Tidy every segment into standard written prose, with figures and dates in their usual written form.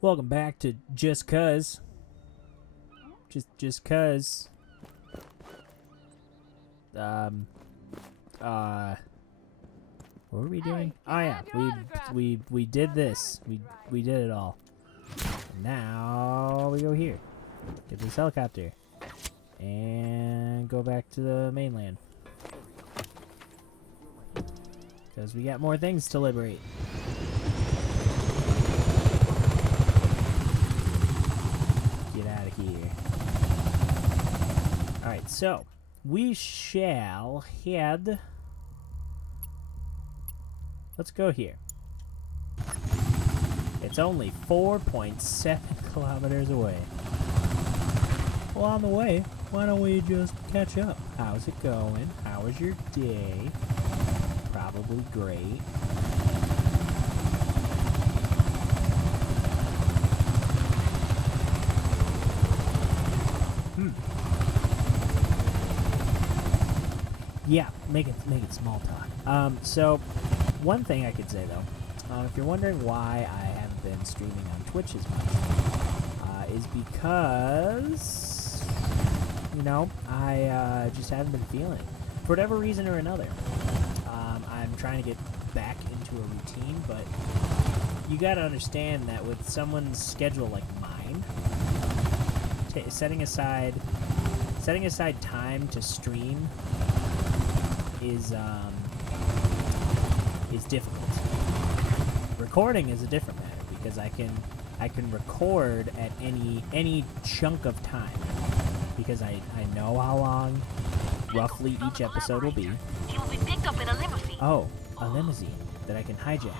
Welcome back to Just Cuz. Just Cuz. What were we doing? Oh yeah, we did this. We did it all. Now we go here. Get this helicopter. And go back to the mainland. Because we got more things to liberate. Get out of here. Alright, so we shall head. Let's go here. It's only 4.7 kilometers away. Well, on the way, why don't we just catch up? How's it going? How was your day? Probably great. Yeah, make it small talk. So one thing I could say though, if you're wondering why I haven't been streaming on Twitch as much, is because, you know, I just haven't been feeling it. For whatever reason or another. I'm trying to get back into a routine, but you gotta understand that with someone's schedule like mine, setting aside time to stream is difficult. Recording is a different matter because I can record at any chunk of time because I know how long roughly each episode will be. He will be picked up in a limousine. Oh, a limousine that I can hijack.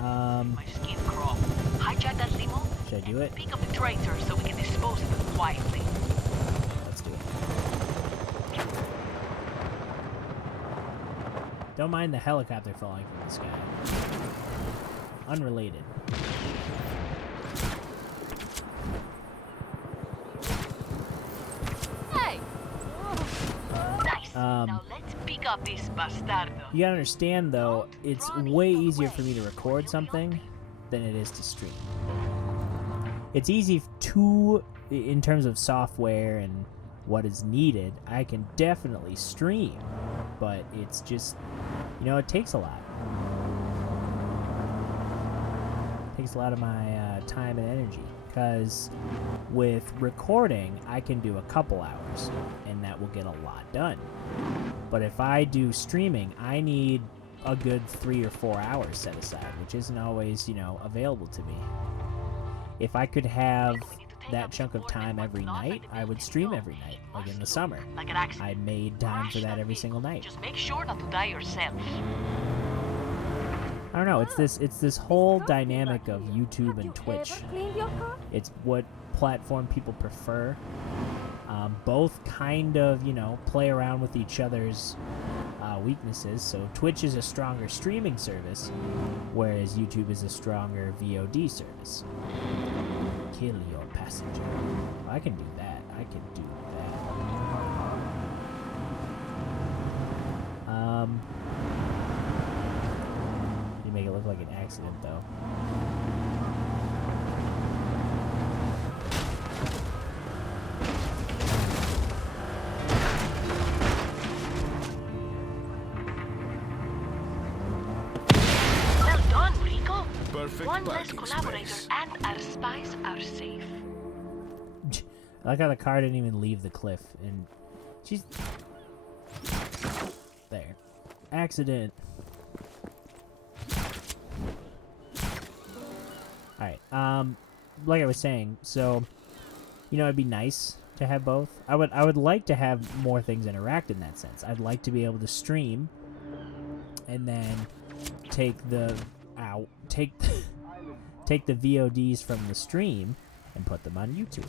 My skin crawl. Hijack that limo. Should I do it? Pick up the traitor so we can dispose of them quietly. Let's do it. Don't mind the helicopter falling from the sky. Unrelated. Hey! Nice. Now let's pick up this bastardo. You gotta understand though, it's way easier for me to record something than it is to stream. It's easy to, in terms of software and what is needed, I can definitely stream, but it's just, you know, it takes a lot. It takes a lot of my time and energy, because with recording, I can do a couple hours, and that will get a lot done. But if I do streaming, I need a good 3 or 4 hours set aside, which isn't always, you know, available to me. If I could have that chunk of time every night, I would stream every night, like in the summer. I made time for that every single night. Just make sure not to die yourself. I don't know, it's this whole dynamic of YouTube and Twitch. It's what platform people prefer. Both kind of, you know, play around with each other's weaknesses. So Twitch is a stronger streaming service, whereas YouTube is a stronger VOD service. Kill your passenger. I can do that. I can do that. You make it look like an accident, though. One less collaborator and our spies are safe. I like how the car didn't even leave the cliff, and she's there. Accident. Alright, like I was saying, so, you know, it'd be nice to have both. I would like to have more things interact in that sense. I'd like to be able to stream and then take the VODs from the stream and put them on YouTube.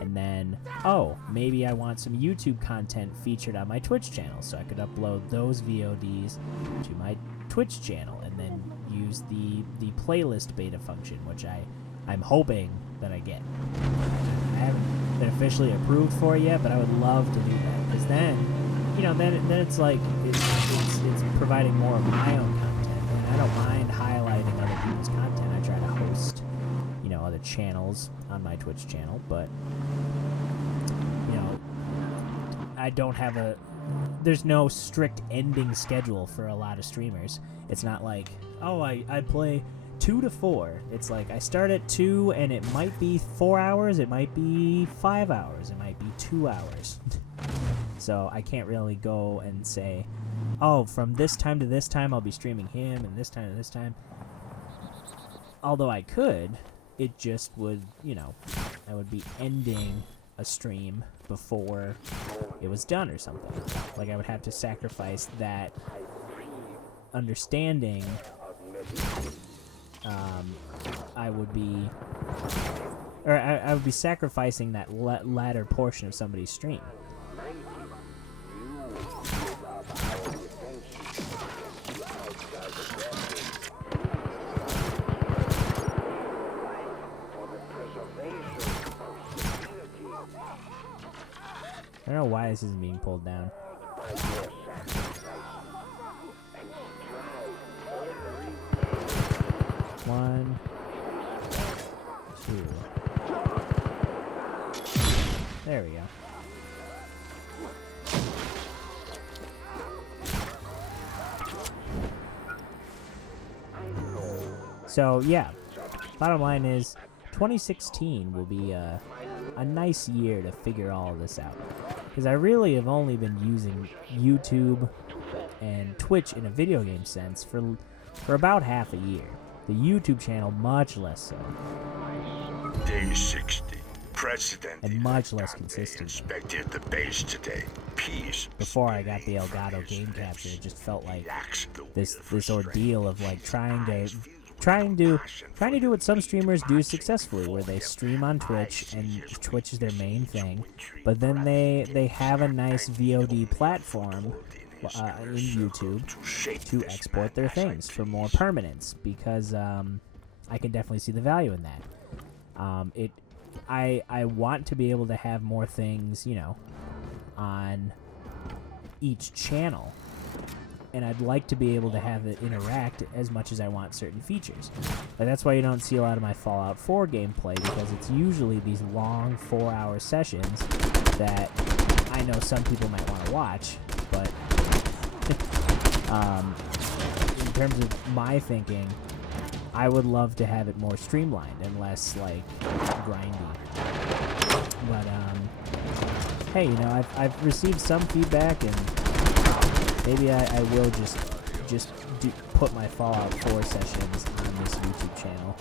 And then, oh, maybe I want some YouTube content featured on my Twitch channel, so I could upload those VODs to my Twitch channel and then use the playlist beta function, which I'm hoping that I get. I haven't been officially approved for it yet, but I would love to do that, because then, you know, then it's like it's providing more of my own content, and I don't mind highlighting other people's content. I try to host, you know, other channels on my Twitch channel, but you know, I don't have there's no strict ending schedule for a lot of streamers. It's not like, oh, I play 2 to 4. It's like I start at 2 and it might be 4 hours, it might be 5 hours, it might be 2 hours. So I can't really go and say, oh, from this time to this time I'll be streaming him, and this time to this time. Although I could, it just would, you know, I would be ending a stream before it was done or something. Like, I would have to sacrifice that understanding. I would be sacrificing that latter portion of somebody's stream. I don't know why this isn't being pulled down. One, two. There we go. So yeah, bottom line is 2016 will be a nice year to figure all of this out, because I really have only been using YouTube and Twitch in a video game sense for about half a year. The YouTube channel much less so. Day 60. President and much less consistent. Inspected the base today. Peace. Before I got the Elgato game capture, it just felt like this ordeal of like trying to do what some streamers do successfully, where they stream on Twitch and Twitch is their main thing, but then they have a nice VOD platform in YouTube to export their things for more permanence, because I can definitely see the value in that. I want to be able to have more things, you know, on each channel, and I'd like to be able to have it interact as much as I want certain features. Like, that's why you don't see a lot of my Fallout 4 gameplay, because it's usually these long 4-hour sessions that I know some people might want to watch, but in terms of my thinking, I would love to have it more streamlined and less, like, grindy. But, hey, you know, I've received some feedback, and maybe I will just put my Fallout 4 sessions on this YouTube channel,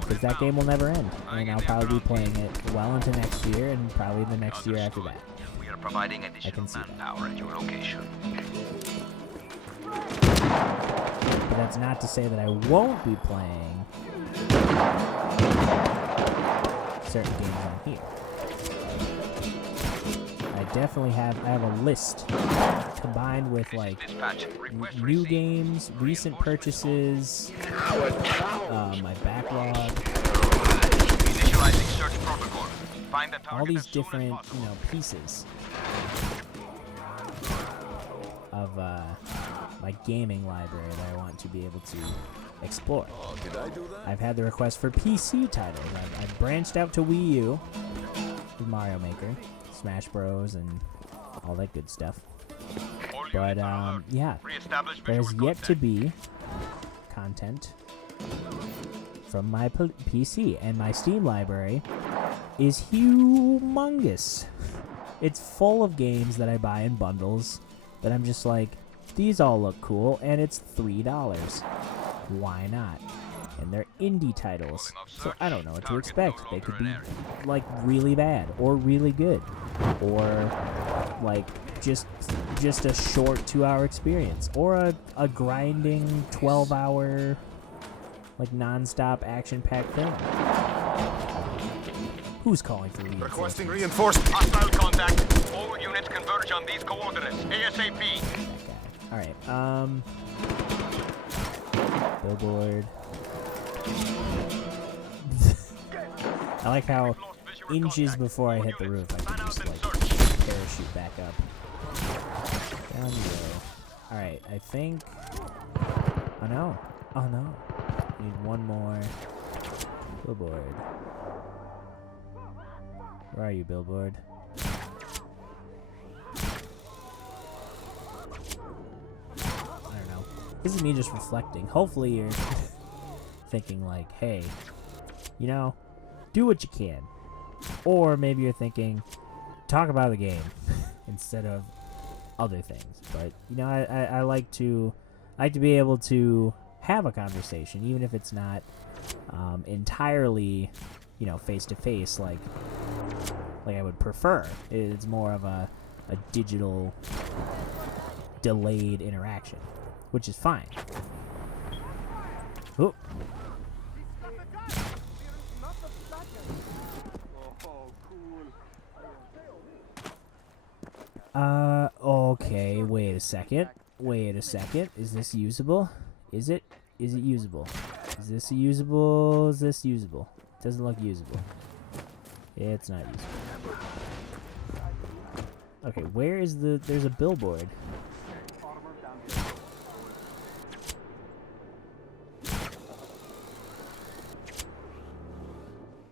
because that game will never end, and I'll probably be playing it well into next year, and probably the next year after that. We are providing additional manpower at your location. But that's not to say that I won't be playing certain games on here. I definitely have a list combined with like new games, recent purchases, my backlog, all these different, you know, pieces of my gaming library that I want to be able to explore. I've had the request for PC titles. I've branched out to Wii U with Mario Maker, Smash Bros, and all that good stuff. But yeah, there's yet to be content from my PC, and my Steam library is humongous. It's full of games that I buy in bundles that I'm just like, these all look cool, and it's $3. Why not? And they're indie titles, so I don't know what to expect. They could be like really bad or really good, or like just a short 2-hour experience, or a grinding 12-hour like non-stop action-packed thing. Who's calling for reinforcements? Requesting reinforcements. Hostile contact. All units converge on these coordinates. ASAP. Alright, billboard. I like how inches before I hit the roof, I can just, like, parachute back up. Down we go. Alright, I think... Oh no. Oh no. Need one more Billboard. Where are you, billboard? I don't know. This is me just reflecting. Hopefully you're thinking like, hey, you know, do what you can. Or maybe you're thinking, talk about the game instead of other things. But, you know, I like to be able to have a conversation, even if it's not entirely, you know, face-to-face like I would prefer. It's more of a digital delayed interaction, which is fine. Oop. Okay, wait a second. Is this usable? Is it usable? Is this usable? Is this usable? Doesn't look usable. It's not usable. Okay, where is there's a billboard.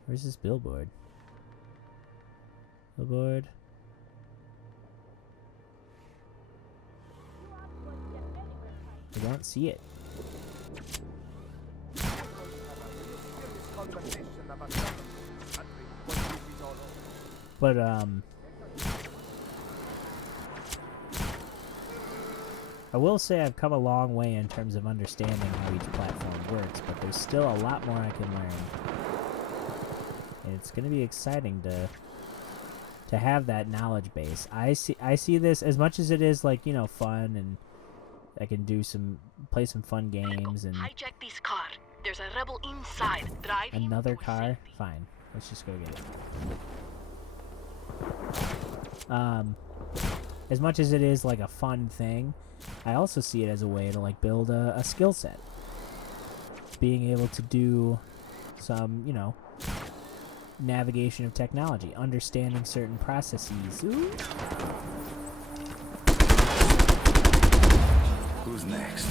Where's this billboard? Billboard. I don't see it. But, I will say I've come a long way in terms of understanding how each platform works, but there's still a lot more I can learn. And it's going to be exciting to have that knowledge base. I see this as much as it is like, you know, fun, and I can play some fun games and Hijack this car. There's a rebel inside. Drive him another to car. safety. Fine, let's just go get it. As much as it is like a fun thing, I also see it as a way to like build a skill set. Being able to do some, you know, navigation of technology, understanding certain processes. Ooh. Who's next?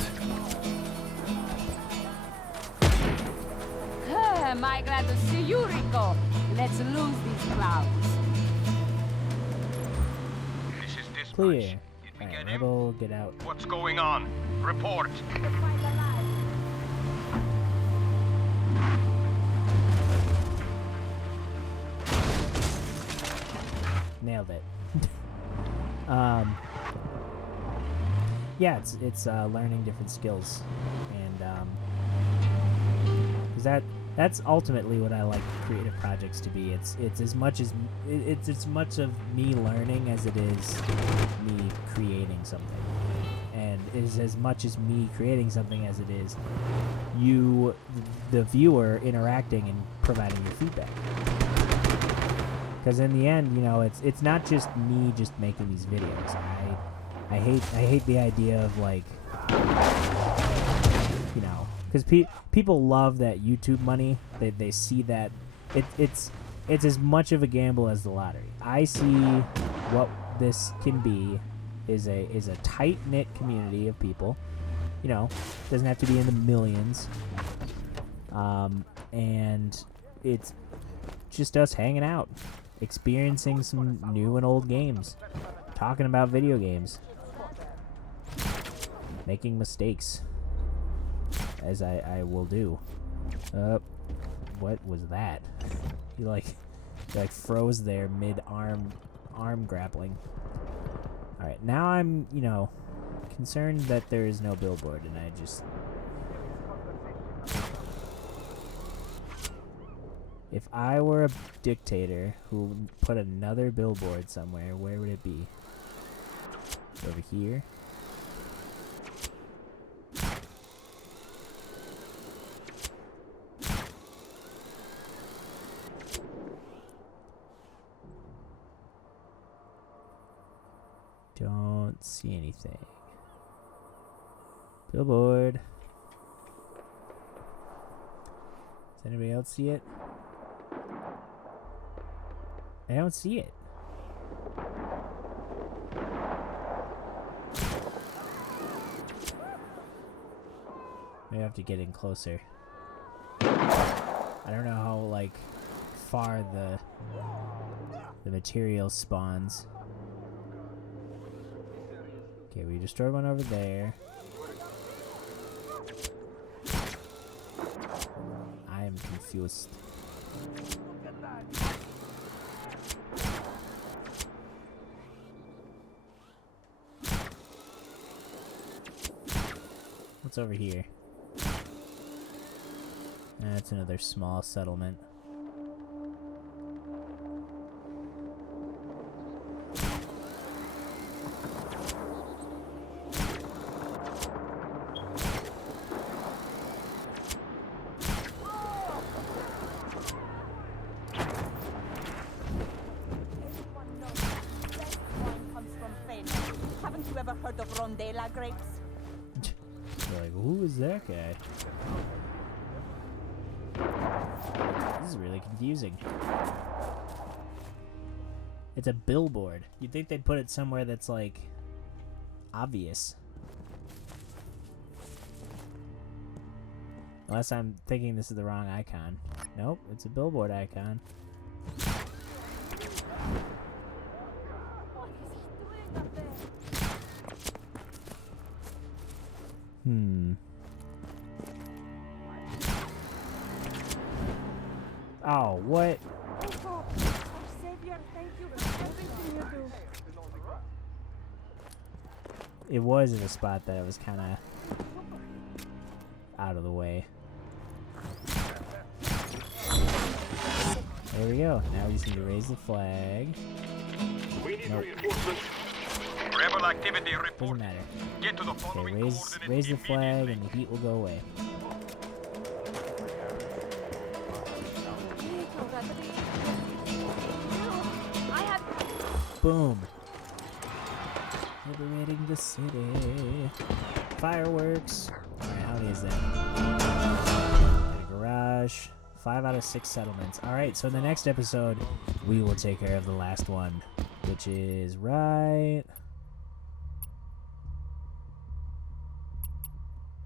Am I glad to see you, Rico? Let's lose these clouds. This is dispatch. Clear. Did we Alright, get him? Rebel, get out. What's going on? Report. Nailed it. Yeah, it's learning different skills, and 'cause that's ultimately what I like creative projects to be. It's as much of me learning as it is me creating something, and is as much as me creating something as it is you, the viewer, interacting and providing your feedback. Because in the end, you know, it's not just me just making these videos. I hate the idea of like, you know, because people love that YouTube money. They see that it's as much of a gamble as the lottery. I see what this can be is a tight knit community of people. You know, doesn't have to be in the millions. And it's just us hanging out, experiencing some new and old games, talking about video games, making mistakes, as I will do. What was that? He like froze there mid arm grappling. All right, now I'm, you know, concerned that there is no billboard, and I just. If I were a dictator who put another billboard somewhere, where would it be? Over here? Don't see anything. Billboard. Does anybody else see it? I don't see it. Maybe I have to get in closer. I don't know how, like, far the material spawns. Okay, we destroyed one over there. I am confused. What's over here? That's another small settlement. Haven't you ever heard of Rondela grapes? You're like, who is that guy? This is really confusing. It's a billboard. You'd think they'd put it somewhere that's, like, obvious. Unless I'm thinking this is the wrong icon. Nope, it's a billboard icon. Oh, what? Our savior, thank you for everything you do. It was in a spot that it was kind of out of the way. There we go. Now we just need to raise the flag. We need Nope. reinforcements. Rebel activity Doesn't report. matter. Get to the Okay, following raise coordinates the flag immediately. and the heat will go away. I have Boom. Liberating the city. Fireworks. Alright, how many is that? Got a garage. 5 out of 6 settlements. Alright, so in the next episode, we will take care of the last one, which is right...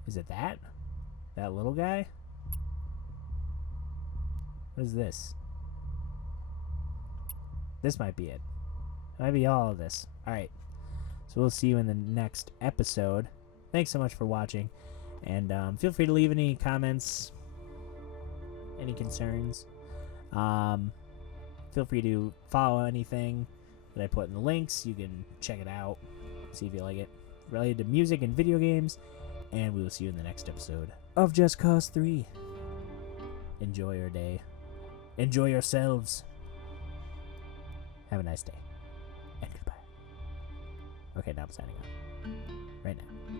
Is it that? That little guy? What is this? This might be it. It might be all of this. Alright. So we'll see you in the next episode. Thanks so much for watching. And feel free to leave any comments, any concerns. Feel free to follow anything that I put in the links. You can check it out, see if you like it. Related to music and video games. And we will see you in the next episode of Just Cause 3. Enjoy your day. Enjoy yourselves. Have a nice day. And goodbye. Okay, now I'm signing off. Right now.